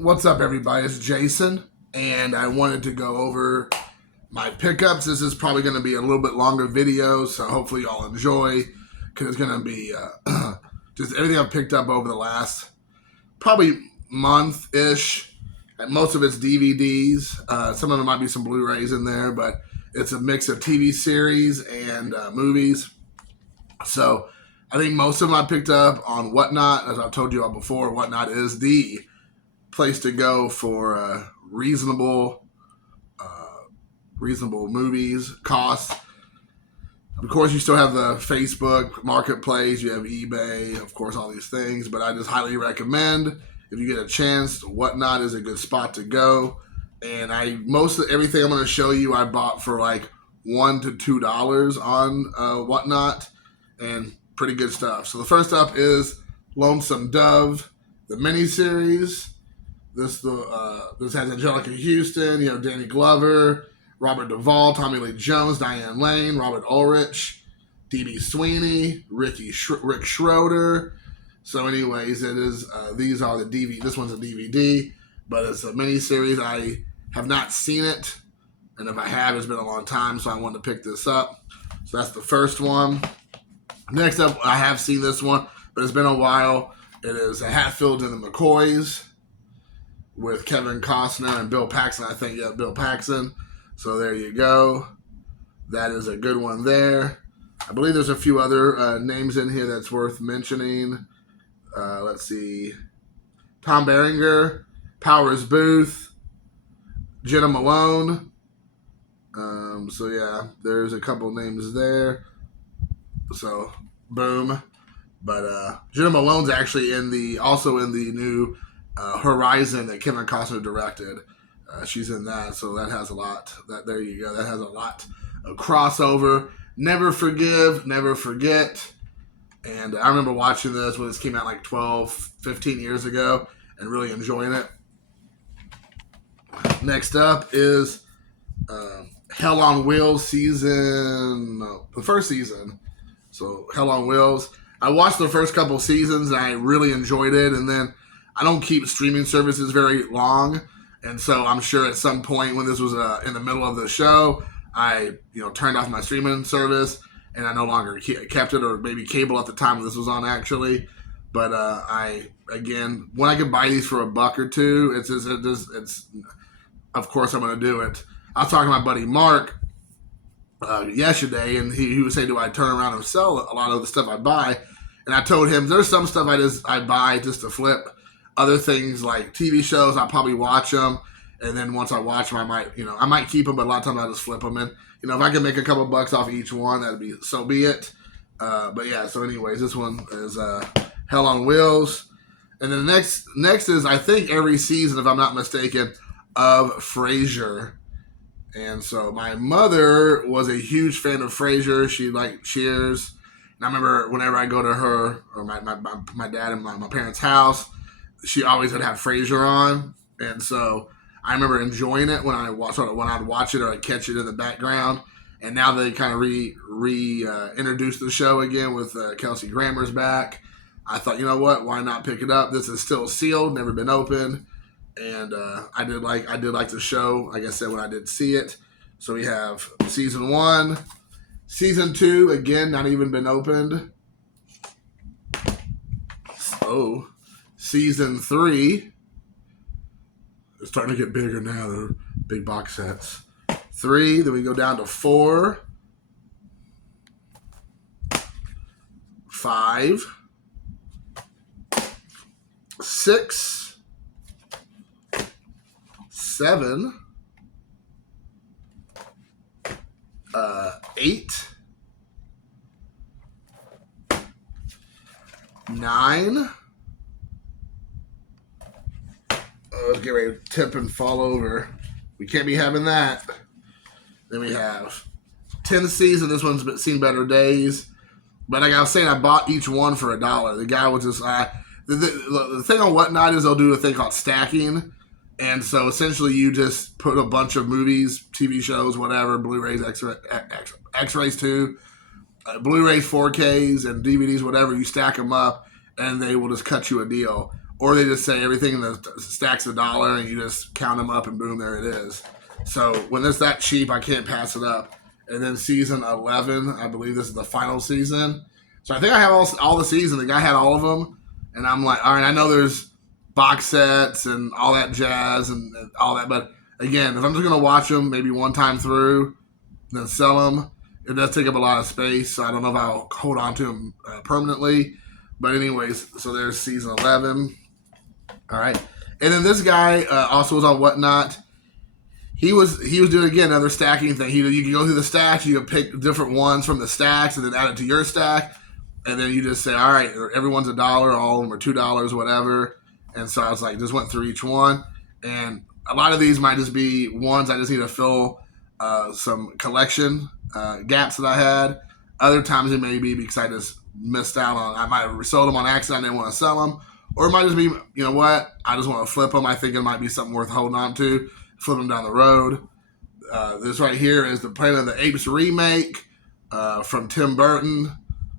What's up, everybody? It's Jason, and I wanted to go over my pickups. This is probably going to be a little bit longer video, so hopefully y'all enjoy, because it's going to be just everything I've picked up over the last probably month-ish. Most of it's DVDs. Some of them might be some Blu-rays in there, but it's a mix of TV series and movies. So I think most of them I picked up on Whatnot. As I've told you all before, Whatnot is the place to go for reasonable movies, costs. Of course, you still have the Facebook Marketplace, you have eBay, of course, all these things, but I just highly recommend, if you get a chance, Whatnot is a good spot to go. And most of everything I'm going to show you, I bought for like $1 to $2 on Whatnot, and pretty good stuff. So the first up is Lonesome Dove, the miniseries. This has Angelica Houston, Danny Glover, Robert Duvall, Tommy Lee Jones, Diane Lane, Robert Ulrich, D.B. Sweeney, Rick Schroeder. So anyways, it is these are the DVD. This one's a DVD, but it's a miniseries. I have not seen it, and if I have, it's been a long time, so I wanted to pick this up. So that's the first one. Next up, I have seen this one, but it's been a while. It is Hatfield and the McCoys, with Kevin Costner and Bill Paxton. I think, yeah, Bill Paxton. So there you go. That is a good one there. I believe there's a few other names in here that's worth mentioning. Let's see. Tom Berenger, Powers Booth, Jenna Malone. So yeah, there's a couple names there. So boom. But Jenna Malone's actually also in the new Horizon that Kevin Costner directed. She's in that, so that has a lot. There you go. That has a lot of crossover. Never Forgive, Never Forget. And I remember watching this when this came out like 12, 15 years ago and really enjoying it. Next up is Hell on Wheels the first season. So Hell on Wheels. I watched the first couple seasons and I really enjoyed it, and then I don't keep streaming services very long, and so I'm sure at some point when this was in the middle of the show, I turned off my streaming service, and I no longer kept it, or maybe cable at the time when this was on actually. But when I could buy these for $1 or $2, it's of course I'm going to do it. I was talking to my buddy Mark yesterday, and he was saying, do I turn around and sell a lot of the stuff I buy? And I told him there's some stuff I buy just to flip. Other things like TV shows, I'll probably watch them, and then once I watch them, I might keep them, but a lot of times I just flip them. And if I can make a couple bucks off each one, so be it. But yeah, so anyways, this one is Hell on Wheels, and then the next is, I think, every season, if I'm not mistaken, of Frasier. And so my mother was a huge fan of Frasier. She liked Cheers. And I remember whenever I go to her or my dad and my parents' house, she always would have Frasier on. And so I remember enjoying it when I'd watch it, or I'd catch it in the background. And now they kind of introduced the show again with Kelsey Grammer's back. I thought, you know what? Why not pick it up? This is still sealed, never been opened. And I did like the show, like I said, when I did see it. So we have season 1, season 2, again, not even been opened. So season 3, it's starting to get bigger now. They're big box sets. 3, then we go down to 4, 5, 6, 7, 8, 9. Let's get ready to tip and fall over. We can't be having that. Then we have 10th season. This one's seen better days. But like I was saying, I bought each one for $1. The guy was just... the thing on Whatnot is they'll do a thing called stacking. And so essentially you just put a bunch of movies, TV shows, whatever, Blu-rays, X-rays too, Blu-rays, 4Ks, and DVDs, whatever. You stack them up, and they will just cut you a deal. or they just say everything in the stack's $1 and you just count them up and boom, there it is. So when it's that cheap, I can't pass it up. And then season 11, I believe this is the final season. So I think I have all the season. The guy had all of them. And I'm like, all right, I know there's box sets and all that jazz and all that. But again, if I'm just going to watch them maybe one time through, then sell them, it does take up a lot of space. So I don't know if I'll hold on to them permanently. But anyways, so there's season 11. All right. And then this guy also was on Whatnot. He was doing, again, another stacking thing. You can go through the stacks, you can pick different ones from the stacks and then add it to your stack. And then you just say, all right, everyone's $1, all of them are $2, whatever. And so I was like, just went through each one. And a lot of these might just be ones I just need to fill some collection gaps that I had. Other times it may be because I just missed out on, I might have sold them on accident, I didn't want to sell them. Or it might just be, you know what, I just want to flip them. I think it might be something worth holding on to. Flip them down the road. This right here is the Planet of the Apes remake from Tim Burton,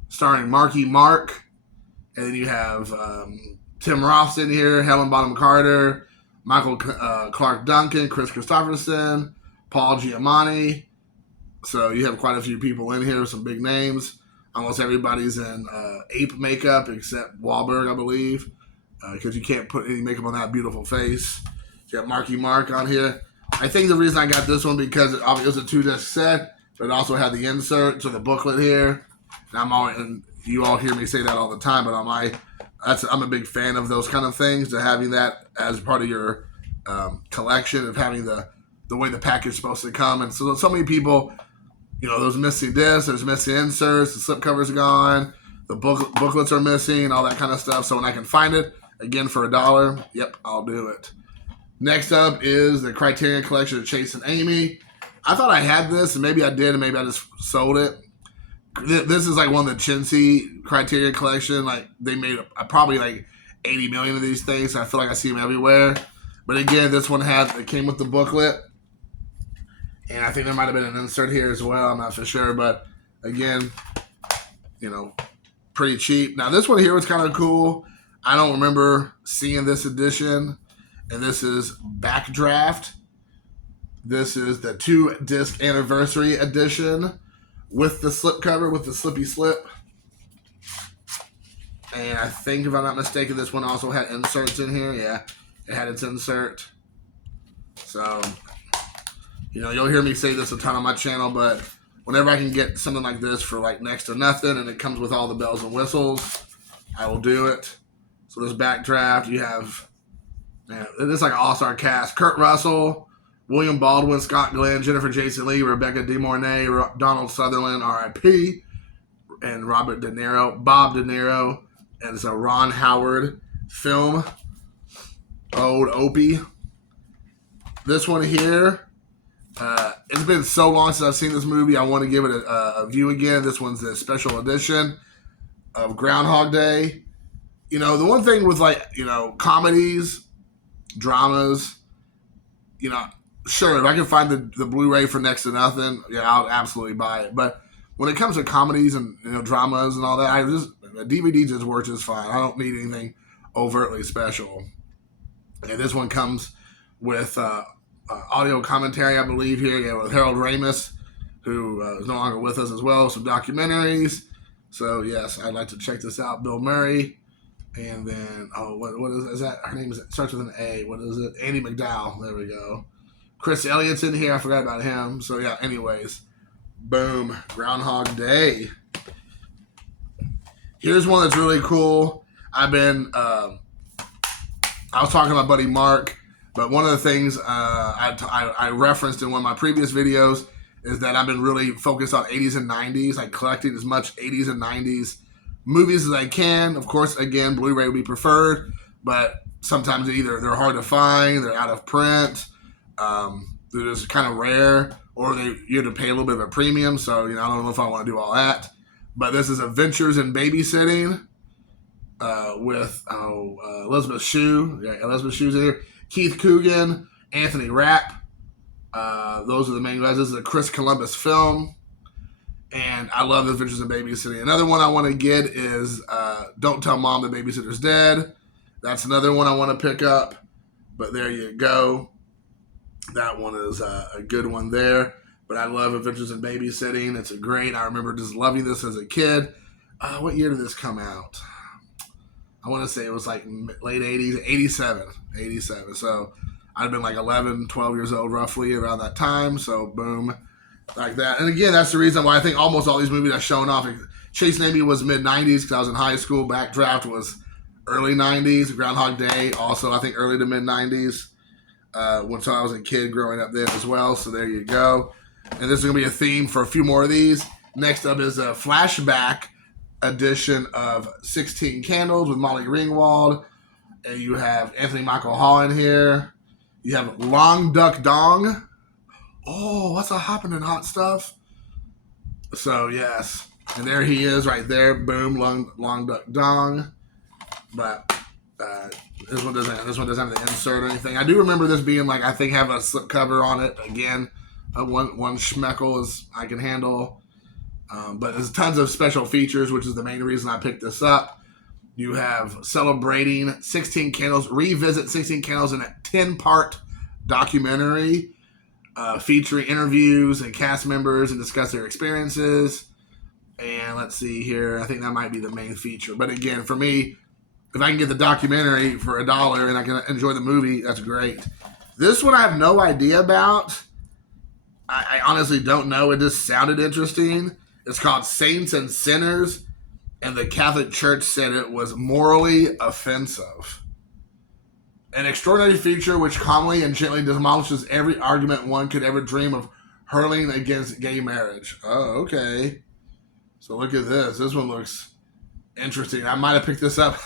starring Marky Mark. And then you have Tim Roth's in here, Helen Bonham Carter, Michael Clark Duncan, Chris Christopherson, Paul Giamatti. So you have quite a few people in here, some big names. Almost everybody's in ape makeup except Wahlberg, I believe, because you can't put any makeup on that beautiful face. You got Marky Mark on here. I think the reason I got this one because it was a 2-disc set, but it also had the insert to the booklet here. And you all hear me say that all the time, but I'm a big fan of those kind of things. To having that as part of your collection, of having the way the package is supposed to come, and so many people, you know, there's missing discs, there's missing inserts, the slipcovers are gone, the booklets are missing, all that kind of stuff. So when I can find it again for $1, yep, I'll do it. Next up is the Criterion Collection of Chase and Amy. I thought I had this, and maybe I did, and maybe I just sold it. This is like one of the chintzy Criterion Collection. Like, they made probably like 80 million of these things, so I feel like I see them everywhere. But again, this one it came with the booklet. And I think there might have been an insert here as well. I'm not for sure. But again, you know, pretty cheap. Now, this one here was kind of cool. I don't remember seeing this edition. And this is Backdraft. This is the 2-disc anniversary edition with the slipcover, with the slippy slip. And I think, if I'm not mistaken, this one also had inserts in here. Yeah, it had its insert. So, you know, you'll hear me say this a ton on my channel, but whenever I can get something like this for like next to nothing and it comes with all the bells and whistles, I will do it. So this Backdraft, you have, man, it's like an all-star cast. Kurt Russell, William Baldwin, Scott Glenn, Jennifer Jason Leigh, Rebecca De Mornay, Donald Sutherland, R.I.P., and Robert De Niro, Bob De Niro, and it's a Ron Howard film, Old Opie. This one here, it's been so long since I've seen this movie, I want to give it a view again. This one's a special edition of Groundhog Day. You know, the one thing with, like, you know, comedies, dramas, you know, sure, if I can find the Blu-ray for next to nothing, yeah, I'll absolutely buy it. But when it comes to comedies and, you know, dramas and all that, a DVD just works just fine. I don't need anything overtly special. And this one comes with audio commentary, I believe, here. Yeah, with Harold Ramis, who is no longer with us as well. Some documentaries. So, yes, I'd like to check this out. Bill Murray. And then, what is that? Her name starts with an A. What is it? Andy McDowell. There we go. Chris Elliott's in here. I forgot about him. So, yeah, anyways. Boom. Groundhog Day. Here's one that's really cool. I was talking to my buddy Mark, but one of the things I referenced in one of my previous videos is that I've been really focused on 80s and 90s, like collecting as much 80s and 90s movies as I can. Of course, again, Blu-ray would be preferred, but sometimes either they're hard to find, they're out of print, they're just kind of rare, or you have to pay a little bit of a premium. So, you know, I don't know if I want to do all that. But this is Adventures in Babysitting with Elizabeth Shue. Yeah, Elizabeth Shue's in here. Keith Coogan, Anthony Rapp. Those are the main guys. This is a Chris Columbus film. And I love Adventures in Babysitting. Another one I want to get is Don't Tell Mom the Babysitter's Dead. That's another one I want to pick up. But there you go. That one is a good one there. But I love Adventures in Babysitting. It's a great. I remember just loving this as a kid. What year did this come out? I want to say it was like late 80s, 87. 87. So I'd have been like 11, 12 years old roughly around that time. So boom, like that. And again, that's the reason why I think almost all these movies are showing off. Chasing Amy was mid-90s because I was in high school. Backdraft was early 90s. Groundhog Day also I think early to mid-90s. Once I was a kid growing up then as well. So there you go. And this is going to be a theme for a few more of these. Next up is a flashback edition of 16 Candles with Molly Ringwald. And you have Anthony Michael Hall in here. You have Long Duck Dong. Oh, what's a hopping and hot stuff? So, yes. And there he is right there. Boom, Long Duck Dong. But this one doesn't have the insert or anything. I do remember this being like, I think have a slip cover on it. Again, one schmeckle is I can handle. But there's tons of special features, which is the main reason I picked this up. You have celebrating 16 Candles, revisit 16 Candles in a 10-part documentary featuring interviews and cast members and discuss their experiences. And let's see here. I think that might be the main feature. But again, for me, if I can get the documentary for $1 and I can enjoy the movie, that's great. This one I have no idea about. I honestly don't know. It just sounded interesting. It's called Saints and Sinners, and the Catholic Church said it was morally offensive. An extraordinary feature which calmly and gently demolishes every argument one could ever dream of hurling against gay marriage. Oh, okay. So look at this. This one looks interesting. I might have picked this up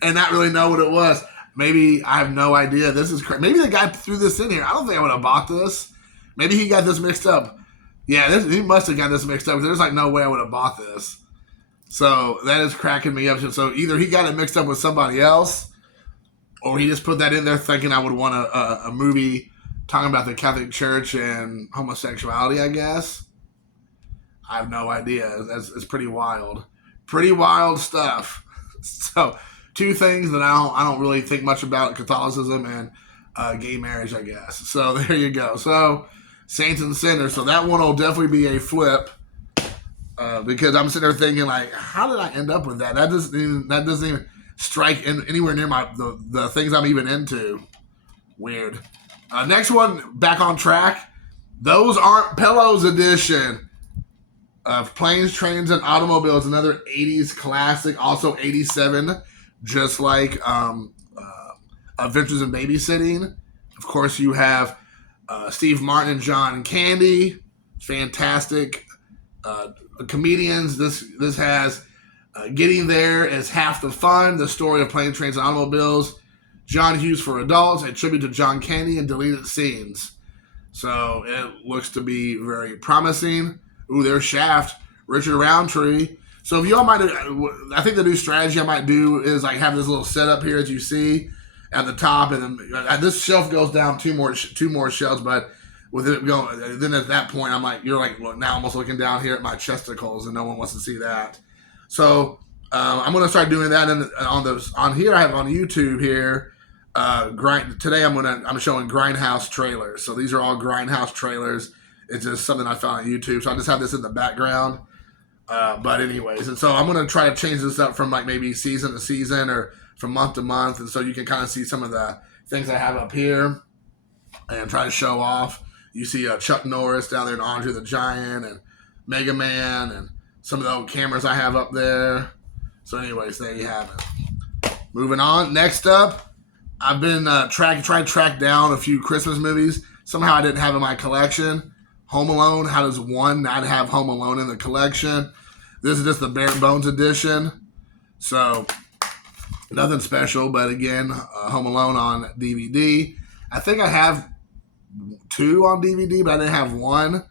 and not really know what it was. Maybe I have no idea. This is crazy. Maybe the guy threw this in here. I don't think I would have bought this. Maybe he got this mixed up. Yeah, he must have got this mixed up. There's like no way I would have bought this. So that is cracking me up. So either he got it mixed up with somebody else, or he just put that in there thinking I would want a movie talking about the Catholic Church and homosexuality, I guess. I have no idea. It's pretty wild. Pretty wild stuff. So two things that I don't really think much about: Catholicism and gay marriage, I guess. So there you go. So Saints and Sinners. So that one will definitely be a flip because I'm sitting there thinking like, how did I end up with that? That doesn't even strike anywhere near the things I'm even into. Weird. Next one, back on track. Those Aren't Pillows edition of Planes, Trains, and Automobiles. Another 80s classic. Also 87, just like Adventures in Babysitting. Of course, you have Steve Martin and John Candy. Fantastic comedians. This has Getting There is Half the Fun. The Story of Planes, Trains, and Automobiles. John Hughes for Adults. A tribute to John Candy and deleted scenes. So it looks to be very promising. Ooh, there's Shaft. Richard Roundtree. So if y'all might, I think the new strategy I might do is like have this little setup here as you see at the top, and then this shelf goes down two more shelves. But with it going, then at that point I'm like, you're like now almost looking down here at my chesticles, and no one wants to see that. So I'm gonna start doing that. And on here I have on YouTube here. Today I'm showing Grindhouse trailers. So these are all Grindhouse trailers. It's just something I found on YouTube. So I just have this in the background. But anyways, and so I'm going to try to change this up from like maybe season to season or from month to month. And so you can kind of see some of the things I have up here and try to show off. You see Chuck Norris down there and Andre the Giant and Mega Man and some of the old cameras I have up there. So anyways, there you have it. Moving on. Next up, I've been trying to track down a few Christmas movies. Somehow I didn't have in my collection. Home Alone. How does one not have Home Alone in the collection? This is just the bare bones edition. So nothing special, but again, Home Alone on DVD. I think I have 2 on DVD, but I didn't have 1.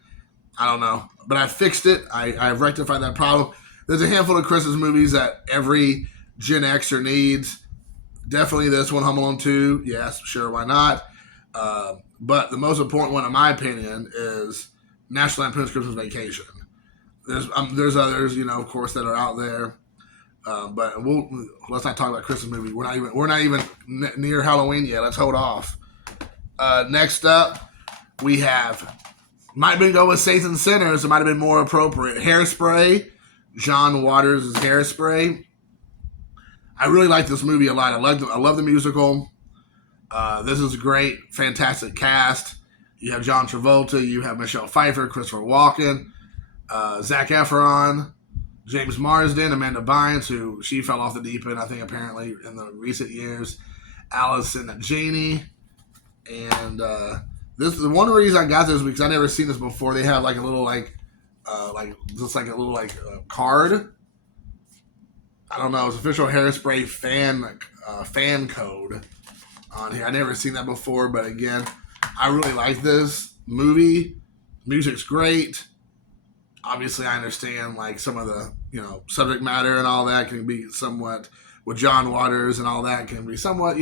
I don't know. But I fixed it. I've rectified that problem. There's a handful of Christmas movies that every Gen Xer needs. Definitely this one, Home Alone 2. Yes, sure, why not? But the most important one, in my opinion, is National Lampoon's Christmas Vacation. There's others, of course, that are out there. But let's not talk about Christmas movie. We're not even near Halloween yet. Let's hold off. Next up, we have, might have been go with Saints and Sinners. It might have been more appropriate. Hairspray. John Waters' Hairspray. I really like this movie a lot. I love the musical. This is great, fantastic cast. You have John Travolta, you have Michelle Pfeiffer, Christopher Walken, Zac Efron, James Marsden, Amanda Bynes, who she fell off the deep end, I think, apparently, in the recent years. Allison Janney. And this is one reason I got this because I never seen this before. They have like a little card. I don't know. It's official Hairspray fan code on here. I never seen that before, but again, I really like this movie. Music's great. Obviously, I understand like some of the subject matter and all that can be somewhat with John Waters and all that can be somewhat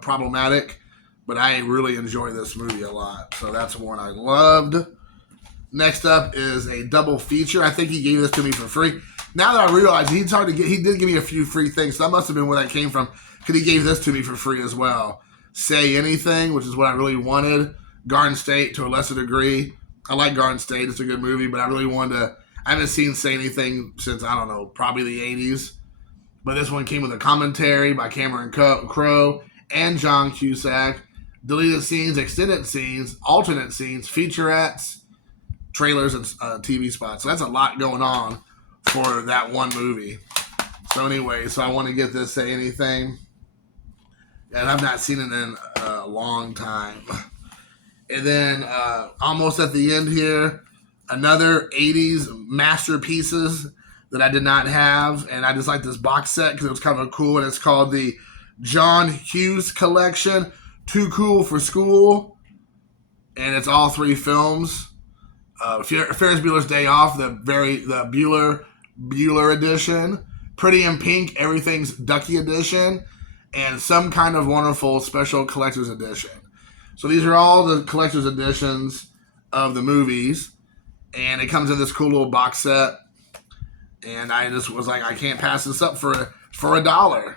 problematic. But I really enjoy this movie a lot, so that's one I loved. Next up is a double feature. I think he gave this to me for free. Now that I realize he did give me a few free things. So that must have been where that came from, because he gave this to me for free as well. Say Anything, which is what I really wanted. Garden State to a lesser degree. I like Garden State. It's a good movie, but I really wanted to. I haven't seen Say Anything since, I don't know, probably the 80s. But this one came with a commentary by Cameron Crowe and John Cusack. Deleted scenes, extended scenes, alternate scenes, featurettes, trailers, and TV spots. So that's a lot going on for that one movie. So anyway, so I want to get this Say Anything. And I've not seen it in a long time. And then almost at the end here, another 80s masterpieces that I did not have. And I just like this box set because it was kind of cool. And it's called the John Hughes Collection, Too Cool for School. And it's all 3 films. Ferris Bueller's Day Off, the Bueller edition. Pretty in Pink, Everything's Ducky edition. And Some Kind of Wonderful Special Collector's Edition. So these are all the collector's editions of the movies. And it comes in this cool little box set. And I just was like, I can't pass this up for $1.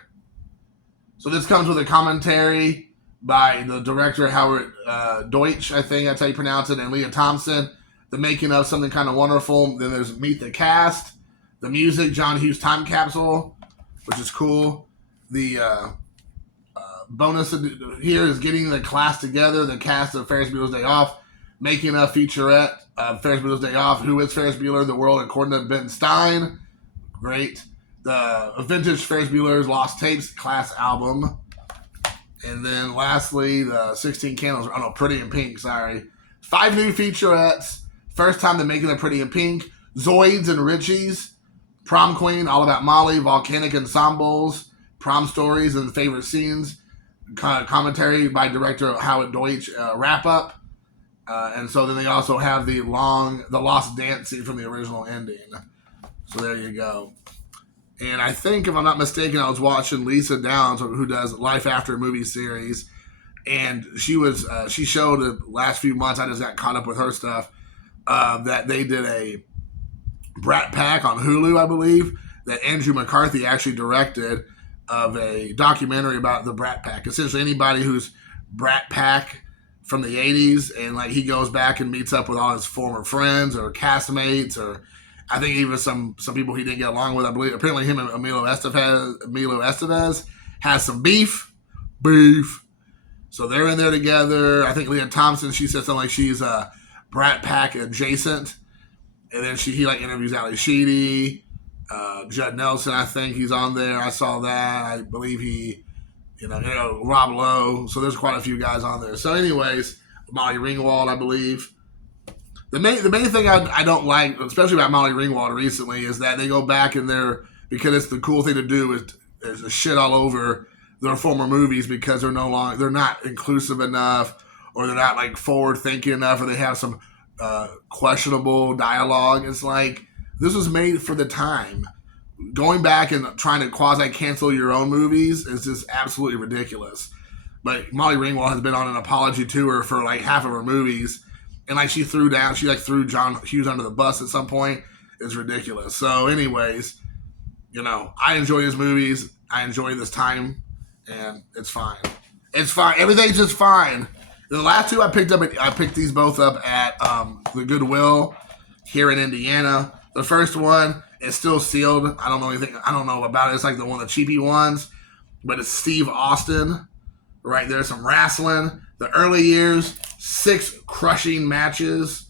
So this comes with a commentary by the director Howard Deutsch, I think that's how you pronounce it, and Leah Thompson. The making of Something Kind of Wonderful. Then there's Meet the Cast. The music, John Hughes Time Capsule, which is cool. The bonus here is getting the class together, the cast of Ferris Bueller's Day Off, making a featurette of Ferris Bueller's Day Off, Who is Ferris Bueller, The World According to Ben Stein. Great. The vintage Ferris Bueller's Lost Tapes class album. And then lastly, the 16 Candles, Pretty in Pink, sorry. 5 new featurettes. First time they're making it Pretty in Pink. Zoids and Richies. Prom Queen, All About Molly. Volcanic Ensembles. Prom Stories and Favorite Scenes. Commentary by director Howard Deutsch. Wrap Up. And so then they also have the Lost Dance scene from the original ending. So there you go. And I think, if I'm not mistaken, I was watching Lisa Downs, who does Life After Movie series, and she showed the last few months, I just got caught up with her stuff, that they did a Brat Pack on Hulu, I believe, that Andrew McCarthy actually directed, of a documentary about the Brat Pack. Essentially, anybody who's Brat Pack from the 80s, and like he goes back and meets up with all his former friends or castmates, or I think even some people he didn't get along with. I believe apparently him and Emilio Estevez has some beef. So they're in there together. I think Leah Thompson, she said something like she's Brat Pack adjacent, and then he interviews Ali Sheedy, Judd Nelson. I think he's on there. I saw that. I believe he, Rob Lowe. So there's quite a few guys on there. So anyways, Molly Ringwald, I believe. The main thing I don't like, especially about Molly Ringwald recently, is that they go back and because it's the cool thing to do is to shit all over their former movies because they're not inclusive enough, or they're not forward thinking enough, or they have some questionable dialogue. It's like, this was made for the time. Going back and trying to quasi cancel your own movies is just absolutely ridiculous. But Molly Ringwald has been on an apology tour for half of her movies. And she threw John Hughes under the bus at some point. It's ridiculous. So anyways, I enjoy his movies. I enjoy this time, and it's fine. It's fine. Everything's just fine. The last two I picked these both up at the Goodwill here in Indiana. The first one is still sealed. I don't know anything. I don't know about it. It's like the one of the cheapy ones, but it's Steve Austin. Right there, some wrestling. The early years, 6 crushing matches.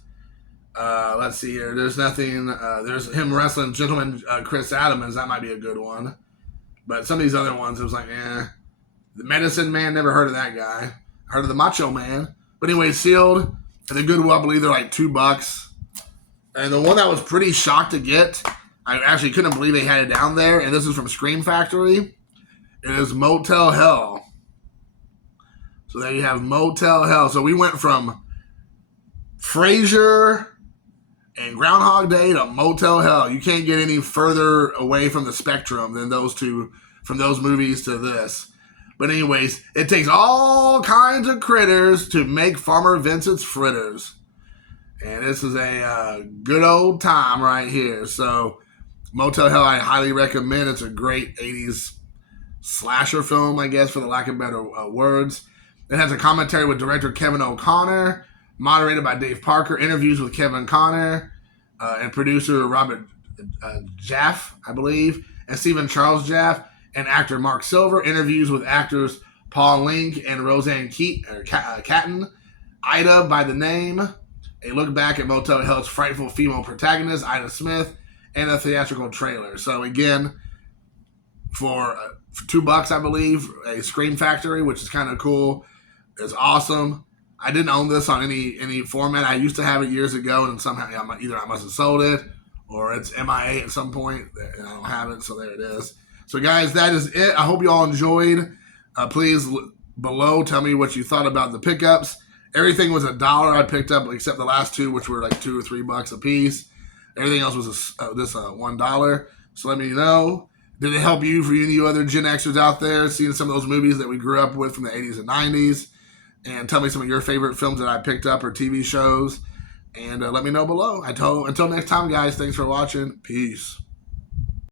Let's see here. There's nothing. There's him wrestling Gentleman Chris Adams. That might be a good one. But some of these other ones, it was like, The Medicine Man, never heard of that guy. Heard of the Macho Man. But anyway, sealed. And the Goodwill, I believe they're like $2. And the one that was pretty shocked to get, I actually couldn't believe they had it down there. And this is from Scream Factory. It is Motel Hell. So there you have Motel Hell. So we went from Frasier and Groundhog Day to Motel Hell. You can't get any further away from the spectrum than those two, from those movies to this. But anyways, it takes all kinds of critters to make Farmer Vincent's fritters. And this is a good old time right here. So Motel Hell, I highly recommend. It's a great 80s slasher film, I guess, for the lack of better words. It has a commentary with director Kevin O'Connor, moderated by Dave Parker, interviews with Kevin Connor, and producer Robert Jaffe, I believe, and Stephen Charles Jaffe, and actor Mark Silver, interviews with actors Paul Link and Roseanne Catton, Ida by the Name, a look back at Motel Hell's frightful female protagonist, Ida Smith, and a theatrical trailer. So again, for $2, I believe, a Scream Factory, which is kind of cool. It's awesome. I didn't own this on any format. I used to have it years ago, and somehow either I must have sold it or it's MIA at some point, and I don't have it, so there it is. So, guys, that is it. I hope you all enjoyed. Please, below, tell me what you thought about the pickups. Everything was $1 I picked up, except the last two, which were like $2 or $3 a piece. Everything else was just $1. So let me know. Did it help you, for any of you other Gen Xers out there, seeing some of those movies that we grew up with from the 80s and 90s? And tell me some of your favorite films that I picked up or TV shows. And let me know below. Until next time, guys, thanks for watching. Peace.